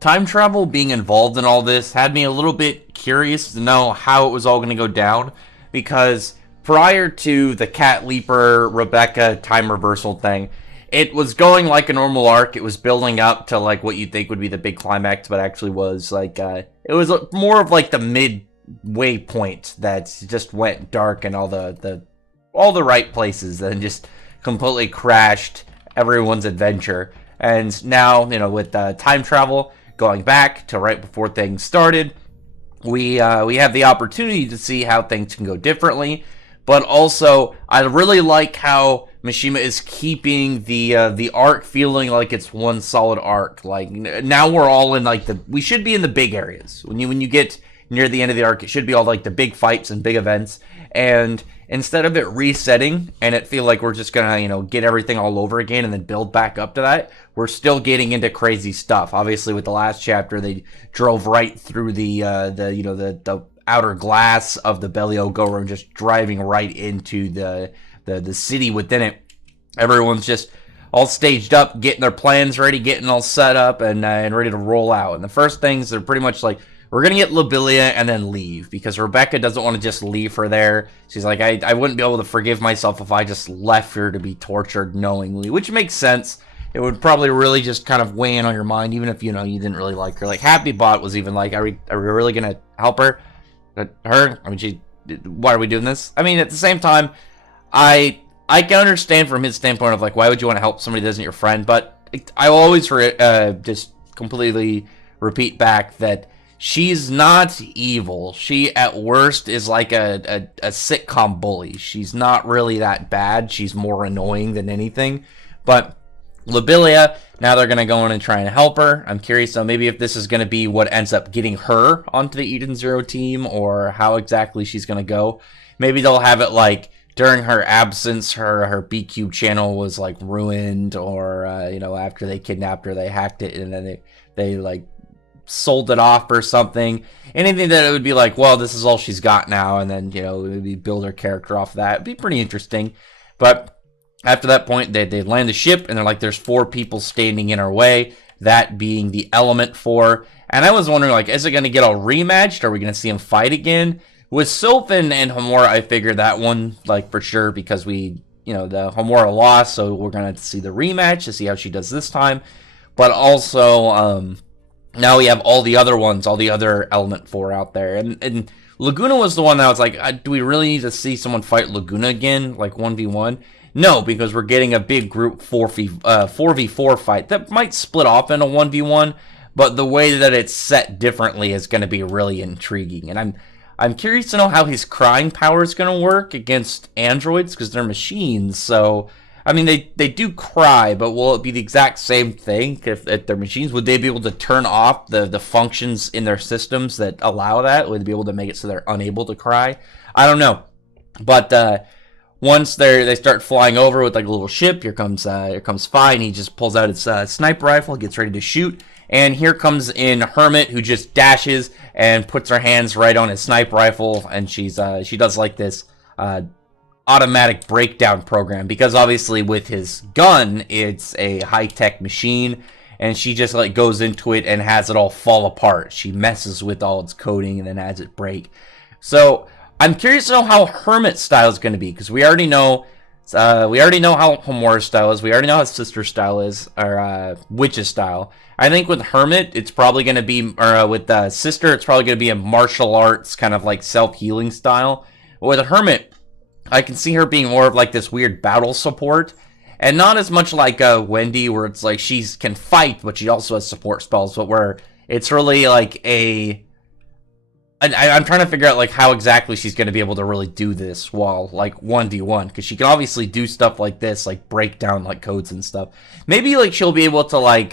time travel being involved in all this had me a little bit curious to know how it was all going to go down, because prior to the Cat Leaper Rebecca time reversal thing, it was going like a normal arc. It was building up to like what you'd think would be the big climax, but actually was like it was more of like the midway point that just went dark and all the right places, and just completely crashed everyone's adventure. And now, with time travel going back to right before things started, we have the opportunity to see how things can go differently. But also, I really like how Mishima is keeping the arc feeling like it's one solid arc. Like, now we're all in like we should be in the big areas. When you get near the end of the arc, it should be all like the big fights and big events. And instead of it resetting and it feel like we're just gonna get everything all over again and then build back up to that, we're still getting into crazy stuff. Obviously, with the last chapter, they drove right through the outer glass of the Bellio Goro, just driving right into the city within it. Everyone's just all staged up, getting their plans ready, getting all set up, and ready to roll out. And the first things, they're pretty much like, we're going to get Lobelia and then leave, because Rebecca doesn't want to just leave her there. She's like, I wouldn't be able to forgive myself if I just left her to be tortured knowingly, which makes sense. It would probably really just kind of weigh in on your mind, even if, you didn't really like her. Like, Happy Bot was even like, are we really going to help her? Her? I mean, why are we doing this? I mean, at the same time, I can understand from his standpoint of, like, why would you want to help somebody that isn't your friend? But I will always just completely repeat back that she's not evil. She, at worst, is like a sitcom bully. She's not really that bad. She's more annoying than anything. But Lobelia, now they're going to go in and try and help her. I'm curious, so maybe if this is going to be what ends up getting her onto the Eden Zero team, or how exactly she's going to go. Maybe they'll have it like, during her absence, her BQ channel was like ruined, or after they kidnapped her, they hacked it, and then they like sold it off or something. Anything that it would be like, well, this is all she's got now, and then maybe build her character off of that. It'd be pretty interesting. But after that point, they land the ship, and they're like, there's 4 people standing in our way, that being the Element 4. And I was wondering, like, is it going to get all rematched? Are we going to see them fight again? With Sylphin and Homura, I figured that one, like, for sure, because the Homura lost, so we're going to see the rematch to see how she does this time. But also, now we have all the other ones, all the other Element 4 out there. And Laguna was the one that was like, do we really need to see someone fight Laguna again, like 1v1? No, because we're getting a big group 4v4 fight that might split off in a 1v1, but the way that it's set differently is going to be really intriguing. And I'm curious to know how his crying power is going to work against androids, because they're machines. So, I mean, they do cry, but will it be the exact same thing if they're machines? Would they be able to turn off the functions in their systems that allow that? Would they be able to make it so they're unable to cry? I don't know. But once they start flying over with like a little ship, here comes Fi, and he just pulls out his sniper rifle, gets ready to shoot. And here comes in Hermit, who just dashes and puts her hands right on his sniper rifle, and she does like this automatic breakdown program, because obviously with his gun, it's a high-tech machine, and she just like goes into it and has it all fall apart. She messes with all its coding and then has it break. So I'm curious to know how Hermit's style is going to be, because we already know how Homura's style is. We already know how Sister's style is, or Witch's style. I think with Hermit, it's probably going to be, or with Sister, it's probably going to be a martial arts kind of like self-healing style. But with Hermit, I can see her being more of like this weird battle support, and not as much like Wendy, where it's like she can fight, but she also has support spells, but where it's really like I'm trying to figure out like how exactly she's going to be able to really do this while like 1v1, because she can obviously do stuff like this, like break down like codes and stuff. Maybe like she'll be able to like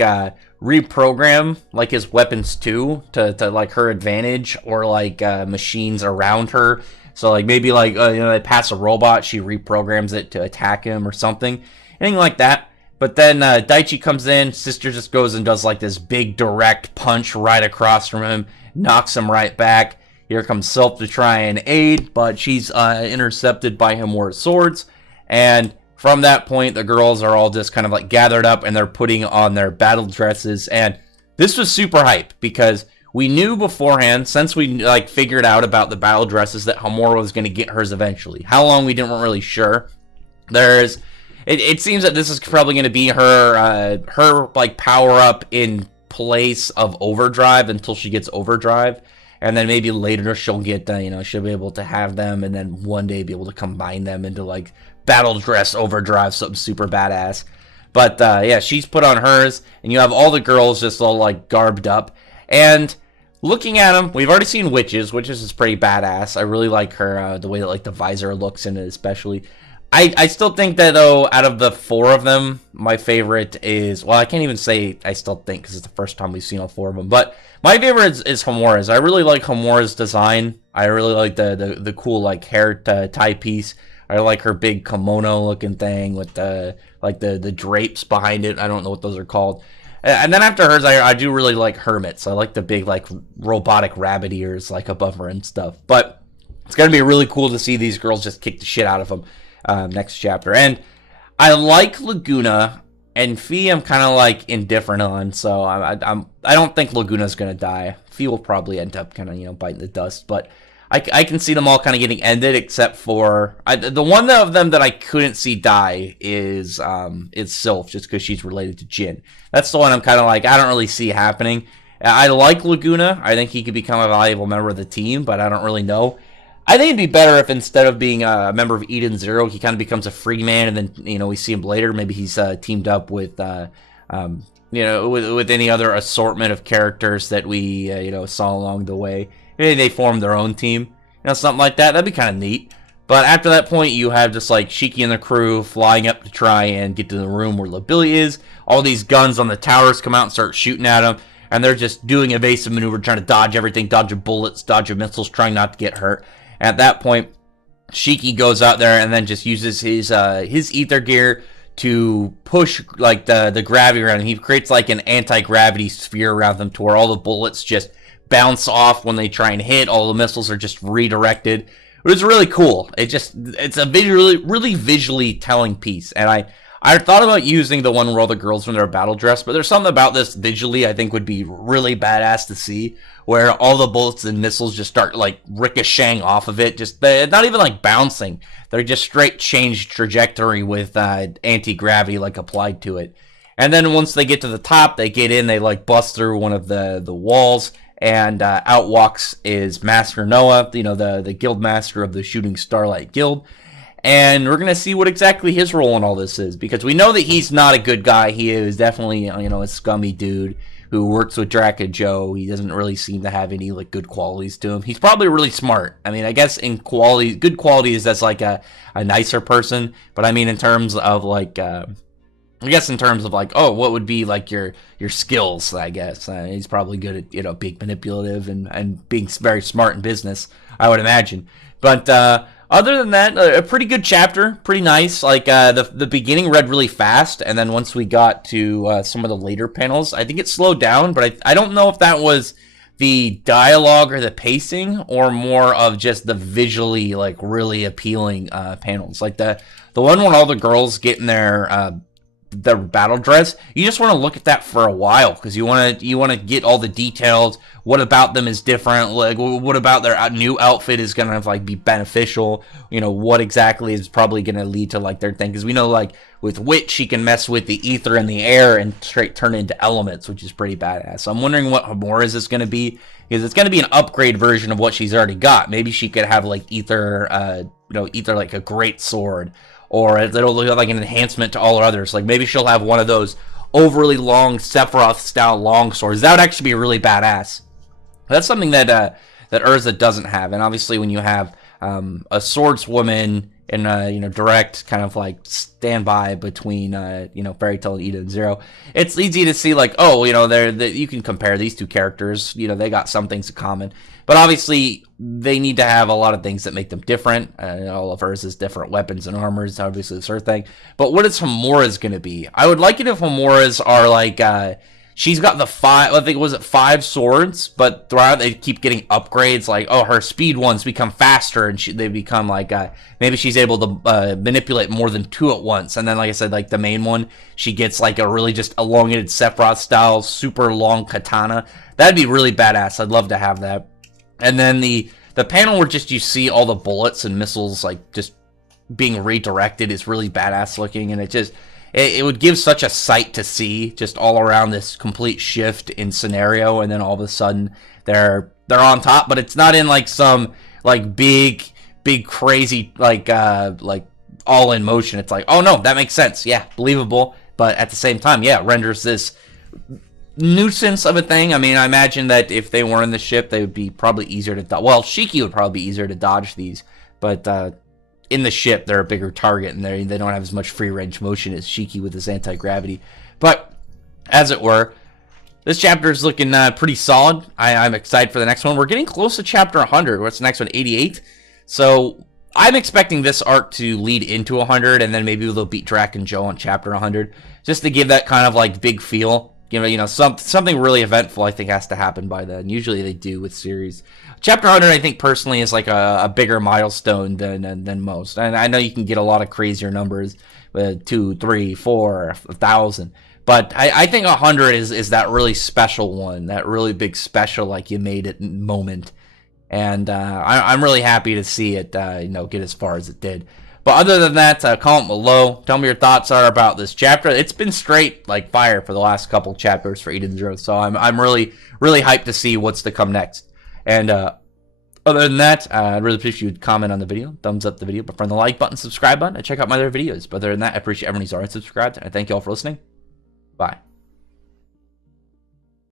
reprogram like his weapons too, to like her advantage, or like machines around her. So like maybe like they pass a robot, she reprograms it to attack him or something, anything like that. But then Daichi comes in, Sister just goes and does like this big direct punch right across from him, knocks him right back. Here comes Sylph to try and aid, but she's intercepted by Homura's swords. And from that point, the girls are all just kind of like gathered up, and they're putting on their battle dresses. And This was super hype because we knew beforehand, since we like figured out about the battle dresses, that Homura was going to get hers eventually. How long, we didn't really sure. It seems that this is probably going to be her like power up in place of Overdrive until she gets Overdrive, and then maybe later she'll get she'll be able to have them, and then one day be able to combine them into like Battle Dress Overdrive, something super badass. But yeah, she's put on hers, and you have all the girls just all like garbed up. And looking at them, we've already seen Witches. Witches is pretty badass. I really like her, the way that like the visor looks in it, especially. I still think that, though, out of the four of them, my favorite is... Well, I can't even say I still think, because it's the first time we've seen all four of them. But my favorite is Homura's. I really like Homura's design. I really like the cool, like, hair tie piece. I like her big kimono-looking thing with the drapes behind it. I don't know what those are called. And then after hers, I do really like Hermit's. I like the big, like, robotic rabbit ears, like, above her and stuff. But it's going to be really cool to see these girls just kick the shit out of them. Next chapter. And I like Laguna, and Fee I'm kind of like indifferent on, so I don't think Laguna's gonna die. Fee will probably end up kind of biting the dust, but I can see them all kind of getting ended, except for the one of them that I couldn't see die is Sylph, just because she's related to Jin. That's the one I'm kind of like, I don't really see happening. I like Laguna. I think he could become a valuable member of the team, but I don't really know. I think it'd be better if instead of being a member of Eden Zero, he kind of becomes a free man, and then we see him later. Maybe he's teamed up with with any other assortment of characters that we saw along the way. Maybe they form their own team, something like that. That'd be kind of neat. But after that point, you have just like Shiki and the crew flying up to try and get to the room where Lobelia is. All these guns on the towers come out and start shooting at them, and they're just doing evasive maneuver, trying to dodge everything, dodging bullets, dodging missiles, trying not to get hurt. At that point, Shiki goes out there and then just uses his ether gear to push like the gravity around him. He creates like an anti-gravity sphere around them to where all the bullets just bounce off when they try and hit. All the missiles are just redirected. It was really cool. It's a really visually telling piece, and I thought about using the one where all the girls from their battle dress, but there's something about this visually I think would be really badass to see, where all the bullets and missiles just start like ricocheting off of it. Not even like bouncing. They're just straight change trajectory with anti-gravity like applied to it. And then once they get to the top, they get in, they like bust through one of the walls, and out walks is Master Noah, the guild master of the Shooting Starlight Guild. And we're going to see what exactly his role in all this is, because we know that he's not a good guy. He is definitely, a scummy dude who works with Drac and Joe. He doesn't really seem to have any like good qualities to him. He's probably really smart. I mean, I guess in quality, good qualities, that's like a nicer person. But I mean, in terms of like, oh, what would be like your skills, I guess. He's probably good at, being manipulative and being very smart in business, I would imagine. But other than that, a pretty good chapter, pretty nice. Like the beginning read really fast, and then once we got to some of the later panels, I think it slowed down. But I don't know if that was the dialogue or the pacing, or more of just the visually like really appealing panels. Like the one where all the girls get in their battle dress, you just want to look at that for a while, because you want to get all the details. What about them is different? Like, what about their new outfit is gonna like be beneficial? What exactly is probably gonna lead to like their thing? Because we know like with Witch, she can mess with the ether and the air and straight turn into elements, which is pretty badass. So I'm wondering what Homura's is gonna be, because it's gonna be an upgrade version of what she's already got. Maybe she could have like ether, ether like a great sword, or it'll look like an enhancement to all her others. Like maybe she'll have one of those overly long Sephiroth style long swords. That would actually be really badass. That's something that Urza doesn't have. And obviously when you have a swordswoman in direct kind of like standby between Fairy Tail and Eden Zero, it's easy to see like, oh, you can compare these two characters. They got some things in common. But obviously, they need to have a lot of things that make them different. All of hers is different weapons and armors. Obviously, it's her thing. But what is Homura's going to be? I would like it if Homura's are like she's got the five, I think, was it 5 swords, but throughout they keep getting upgrades, like, oh, her speed ones become faster, and they become like, maybe she's able to manipulate more than 2 at once, and then, like I said, like the main one, she gets like a really just elongated Sephiroth style, super long katana. That'd be really badass. I'd love to have that. And then the panel where just you see all the bullets and missiles like just being redirected is really badass looking, and it would give such a sight to see, just all around this complete shift in scenario, and then all of a sudden they're on top, but it's not in like some like big crazy like all in motion. It's like, oh no, that makes sense, yeah, believable, but at the same time, yeah, it renders this nuisance of a thing. I mean, I imagine that if they were in the ship, they would be probably easier to dodge. Well, Shiki would probably be easier to dodge these, but in the ship, they're a bigger target, and they don't have as much free range motion as Shiki with his anti-gravity. But, as it were, this chapter is looking pretty solid. I'm excited for the next one. We're getting close to chapter 100. What's the next one? 88? So, I'm expecting this arc to lead into 100, and then maybe they'll beat Drac and Joe on chapter 100, just to give that kind of, like, big feel. You know, something really eventful, I think, has to happen by then. Usually they do with series. Chapter 100, I think, personally, is like a bigger milestone than most. And I know you can get a lot of crazier numbers, 2, 3, 4, 1,000. But I think 100 is that really special one, that really big special, like, you made it moment. And I'm really happy to see it, get as far as it did. But other than that, comment below. Tell me your thoughts are about this chapter. It's been straight like fire for the last couple chapters for Eden's Road, so I'm really hyped to see what's to come next. And other than that, I'd really appreciate you would comment on the video, thumbs up the video, but friend the like button, subscribe button, and check out my other videos. But other than that, I appreciate everyone who's already subscribed, and I thank you all for listening. Bye.